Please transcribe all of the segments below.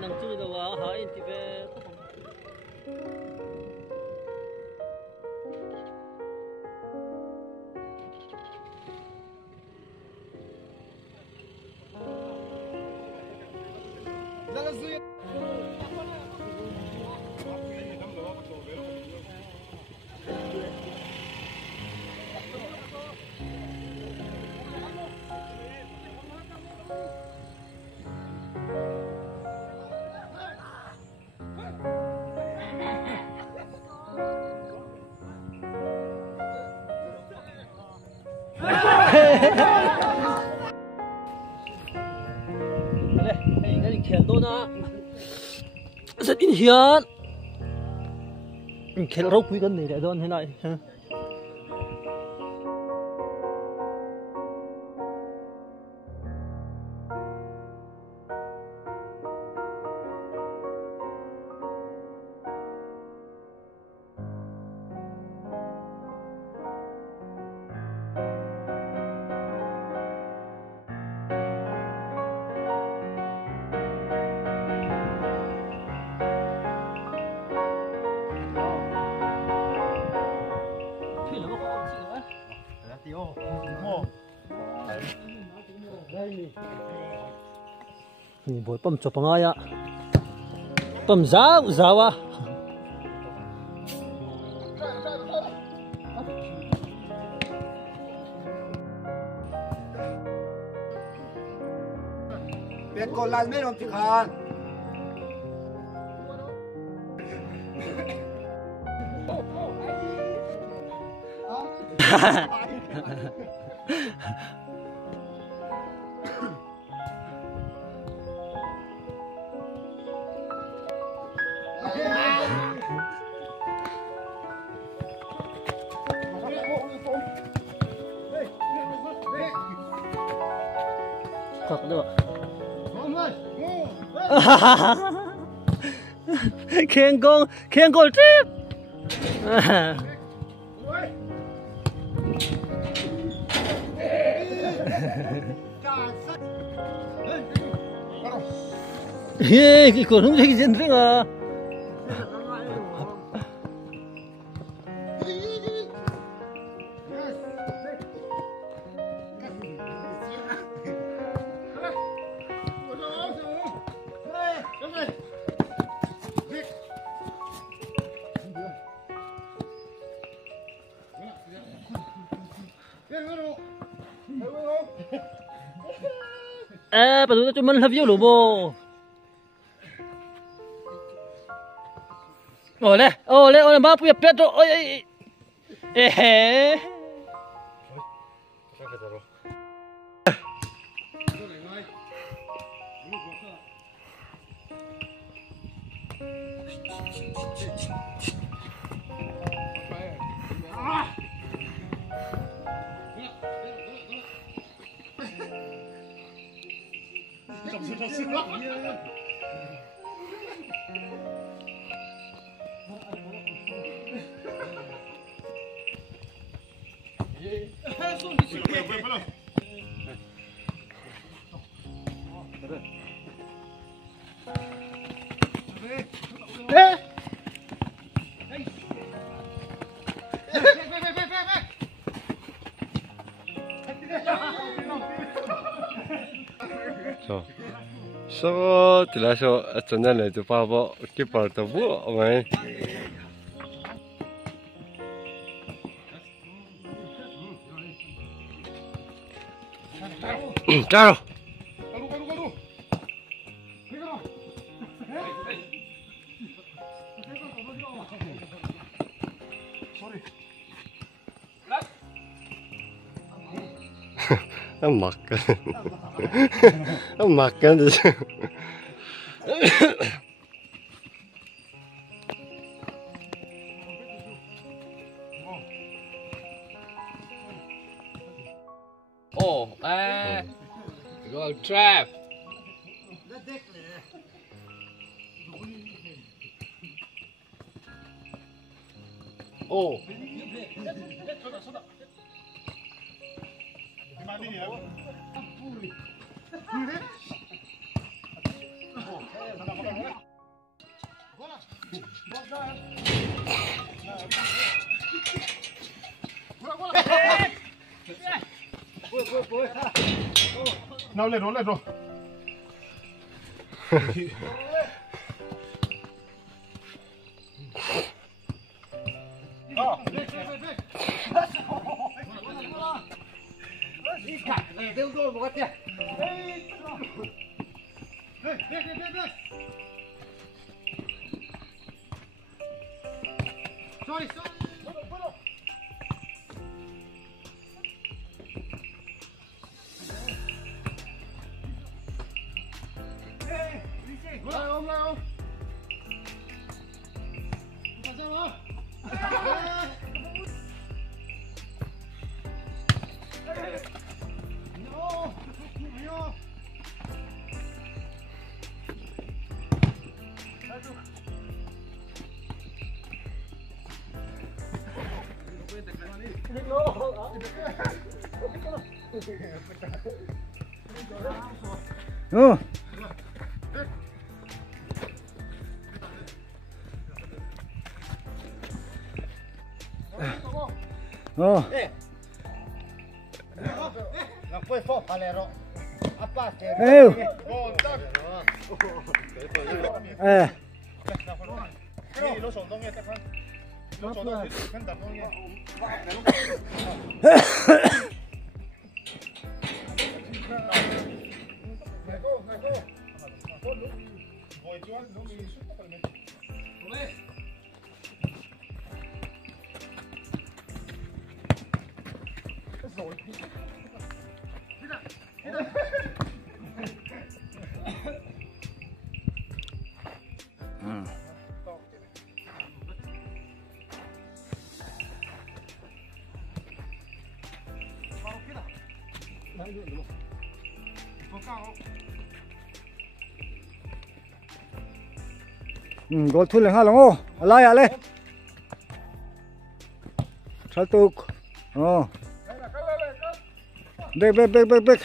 nang chui da wa ha in ti ve khéo đó na rất in hiền khéo rau quý gần này lại đón thế này ni boy pam chopanga ya pam zawa biệt còn lần mấy đồng chữ hàn Cọc được khen con tiếp cái con không thấy gì nữa bà tụi mình love you lũ bồ ole ba punya Pedro oi so tidak so channel itu apa keeper tu bu mai taruh makan tu. Oh, go trap. Oh. Nào lên rồi. Ừ. Non puoi fare a parte. Lo sono đông nghe chắc lo sono đông khán giả đông nghe ngồi chú ăn nó bị sút vào mình rồi Gol thui lên ha long ô, lại à lên. Sao tục, bek.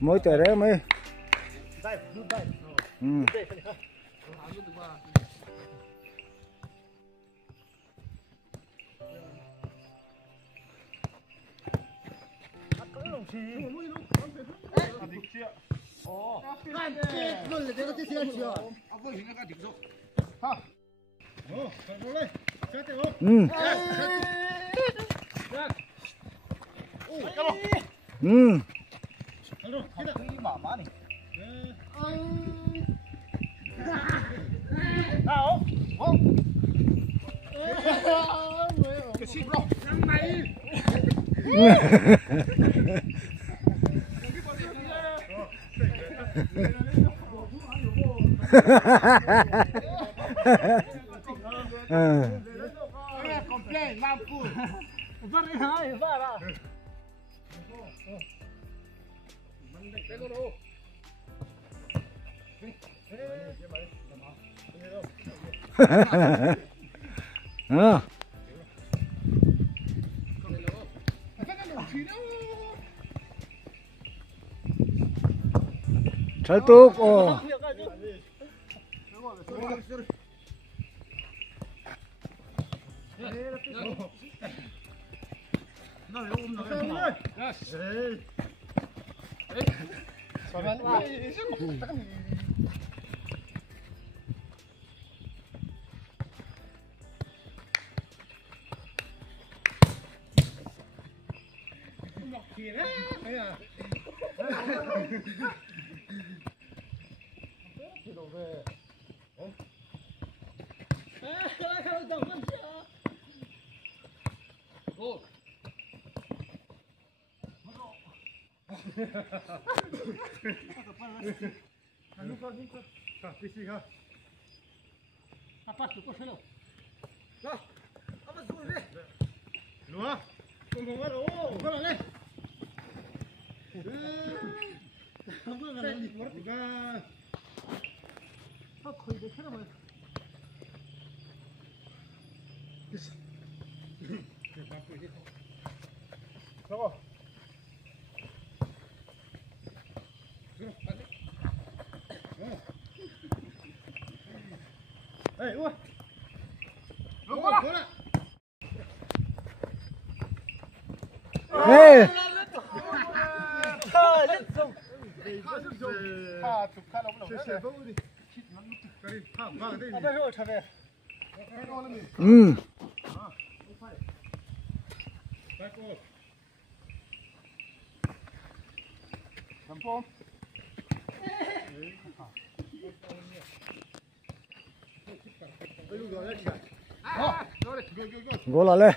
Mới tới đấy mới. Sao tục, Ê, ui. Ê, ừ. Ngồi lại lên.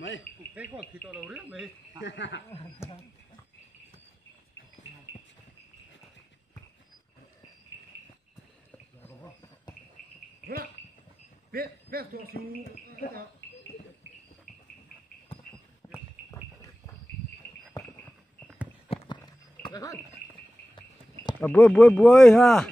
Mày, cái con thì tao đầu riết mày. Biết, biết tôi xuống. Buổi ha.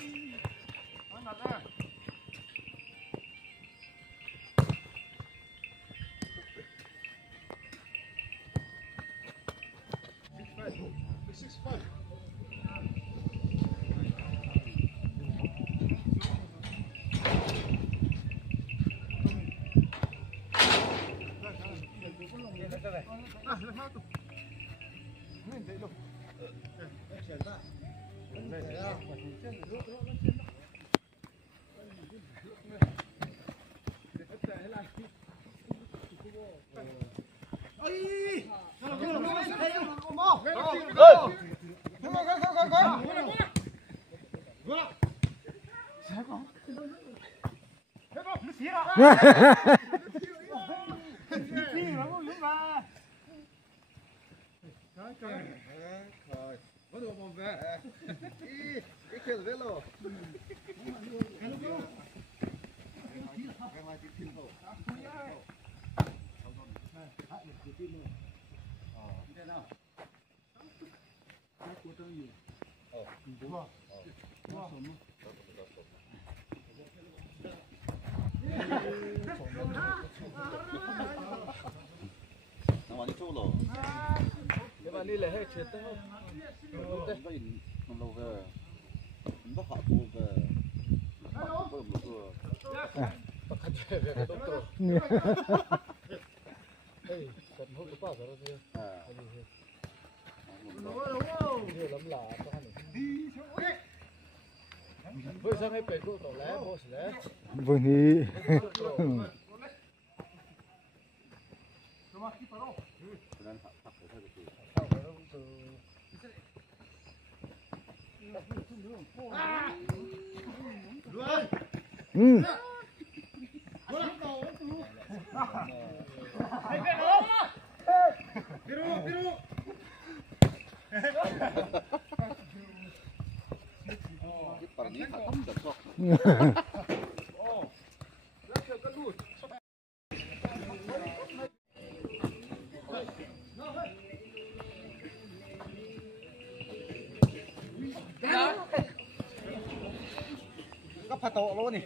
Đi lấy hết chuyện đó. có gì mình lâu về mình bắt họ mua về có một cửa Ê, cần hút cái bao giờ đó nhiều lắm là có hành. Với sang cái bể của tổ lẽ, boss lẽ. Vâng thì. Ừ. cái phầnนี้thả tắm được không Có phạt tổ luôn nè.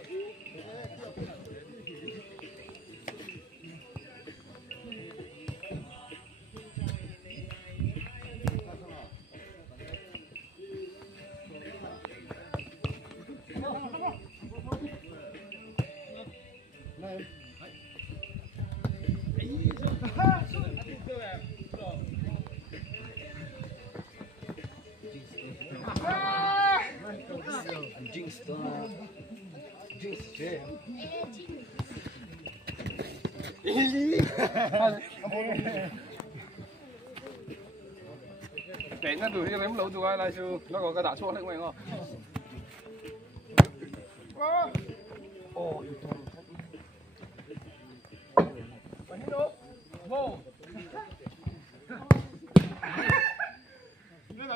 Để nó đuổi cái lâu rồi là chứ nó có cái đá xuống đấy không?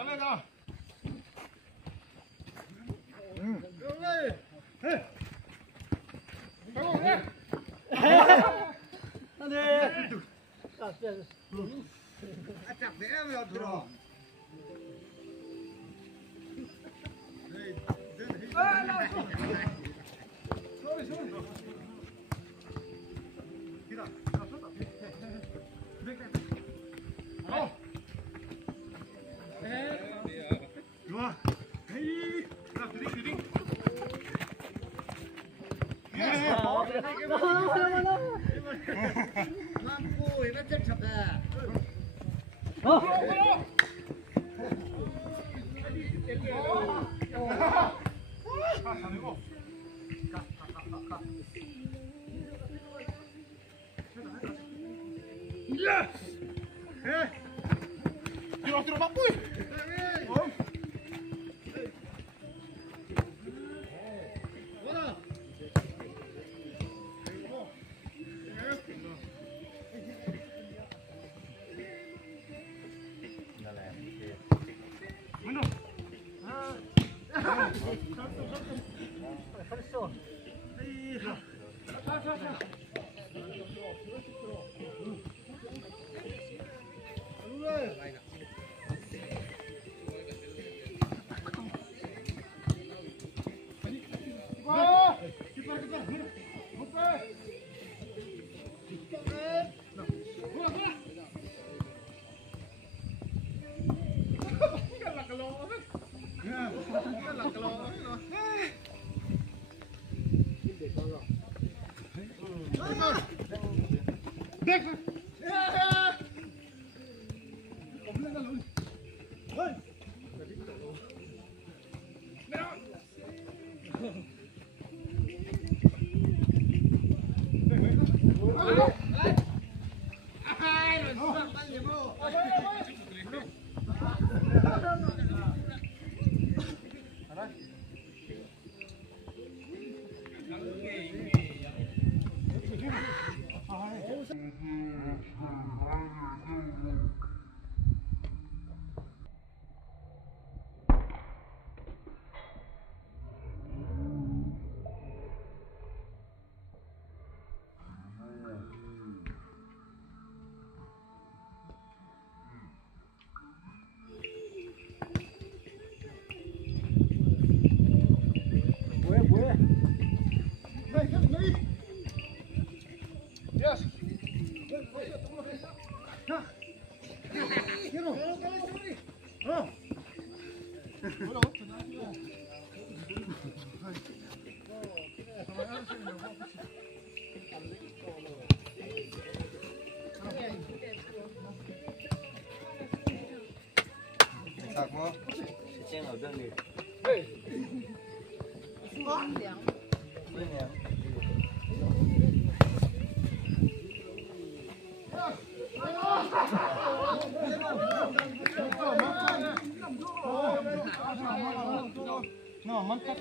Lên nào. Tiro mampu. Yes. No, mantap.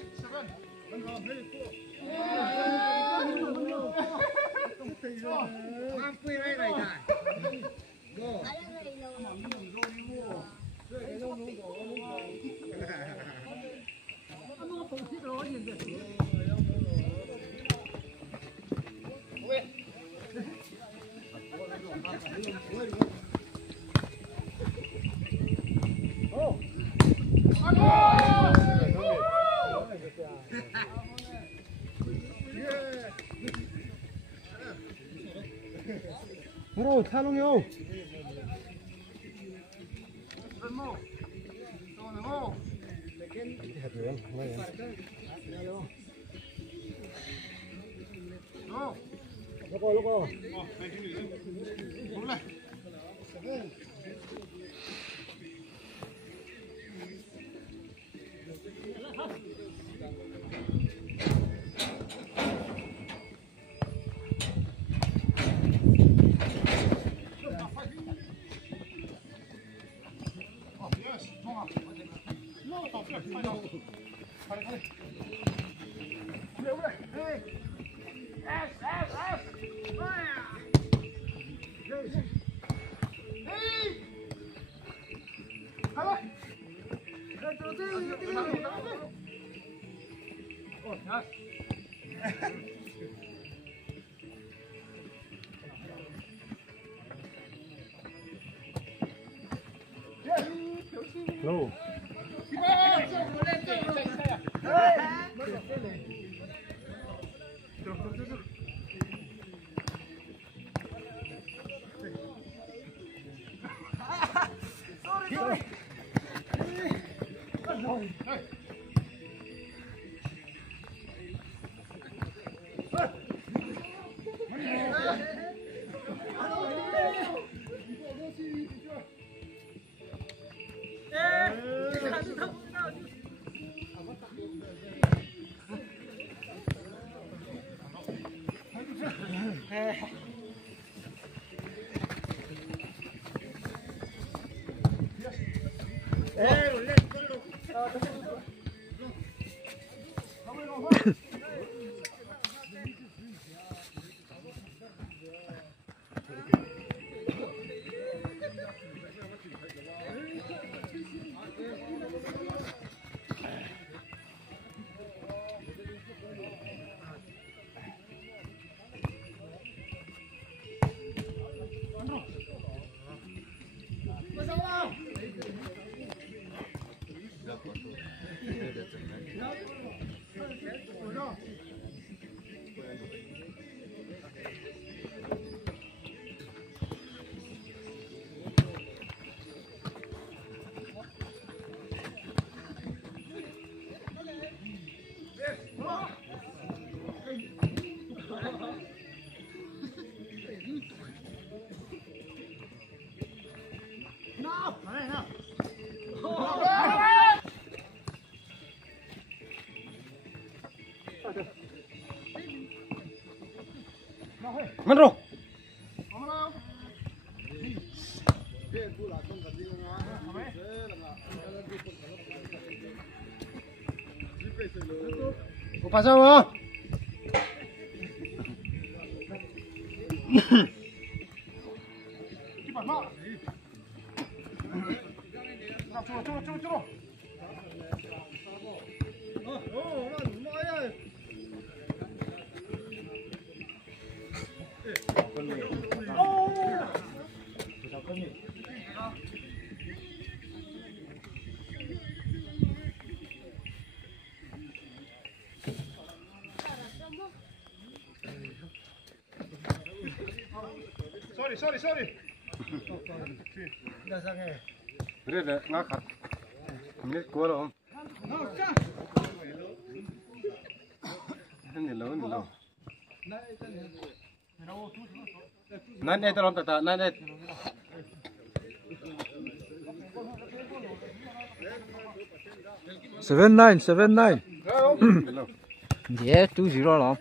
Bro, talong yo. Loko. Low. Mình rồi. Có phải sao không? Sorry. Đây là ngã khát. Mình cố rồi không? Nên lâu. Nãy đây tao làm nãy đây. 79. Yeah, 2-0 了。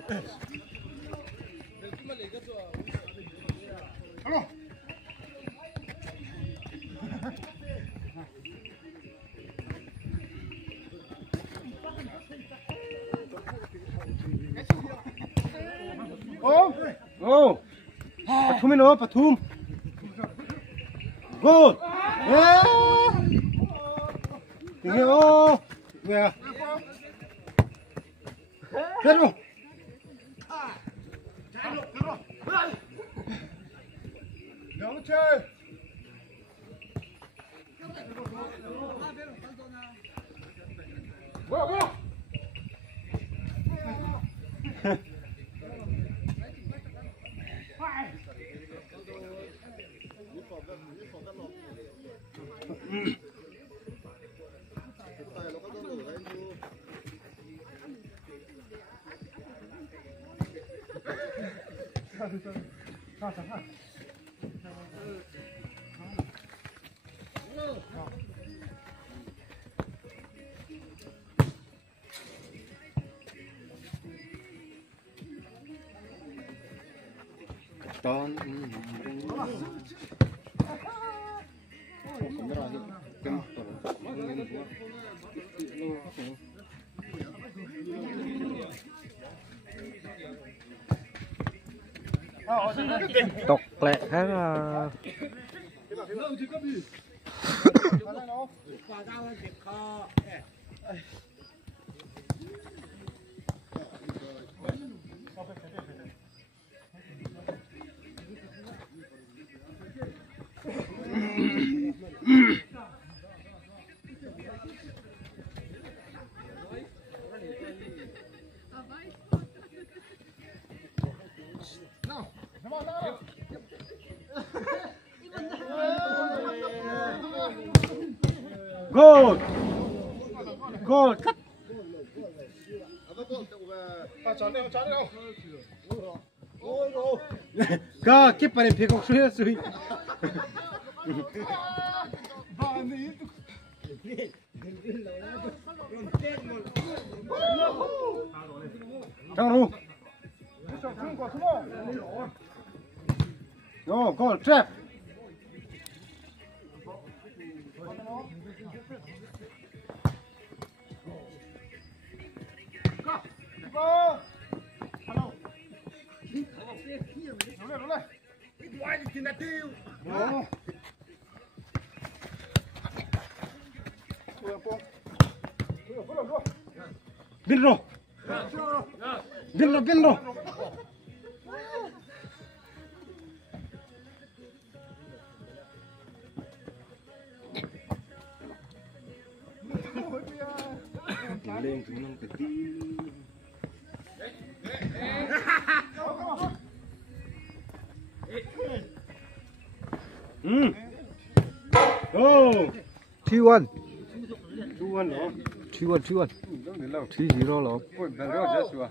Oh, Patumin oh, Patum. Good. Yeah. Oh, yeah. Pedro. Don't chơi. Go. Don. Tục lẹ khác là Goal. Goal. Cut. Ka keeper pick up suy. Trong ru. No, goal trap. Bin rồi. Bin rồi. Lên chúng nó cái tí. Oh, 3-1. 2-1 đó. 3-1. Don't be loud. 3-0 lắm. Ôi, bạn rất là sure.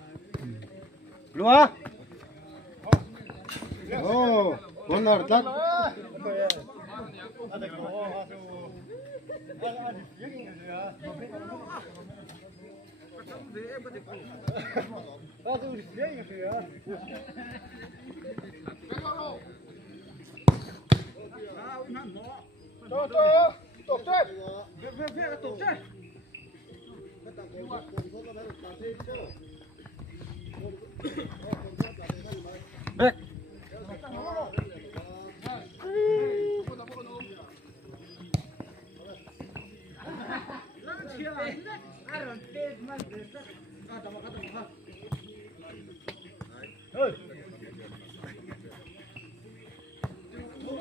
Lúa. Oh, one more that. Back.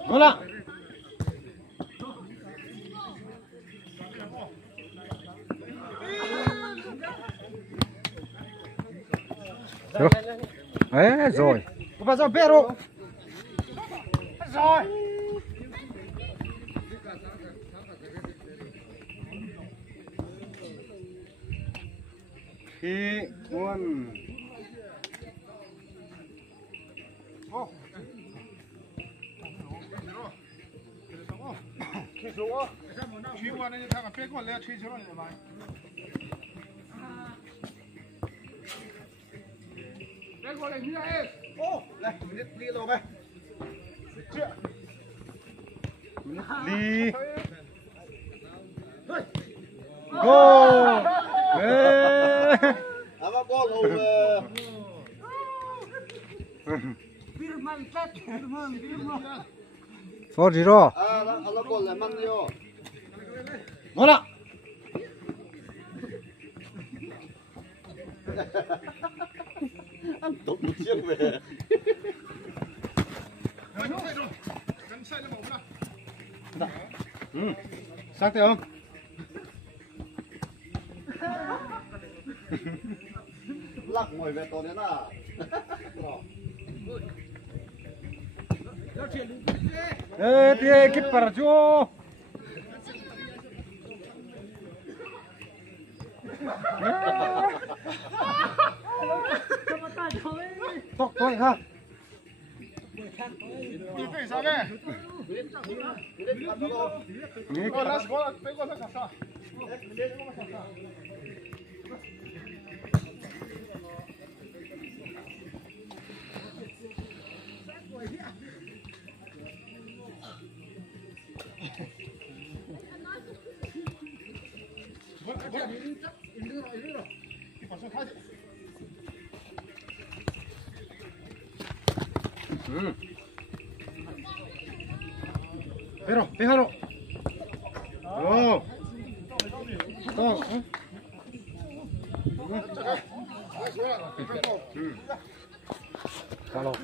Hola. Được. Đấy, rồi. Và rồi Pero. Rồi. He won.吹球啊！吹完了就看看，别给我来吹球了，你妈！别给我来女孩。哦，来，你老呗。这。Lee. Go. Eh. Apa bol over. 4-0. Ala bol là mang vô. Hola. Anh tụt một chiếc về. Sang tới không? Lắc ngồi về tổ đến à. Eh, tie keeper jo. Tok thôi ha.你为啥呗？我来说，别给我来啥啥。Pero, déjalo. No. No. Sao đâu?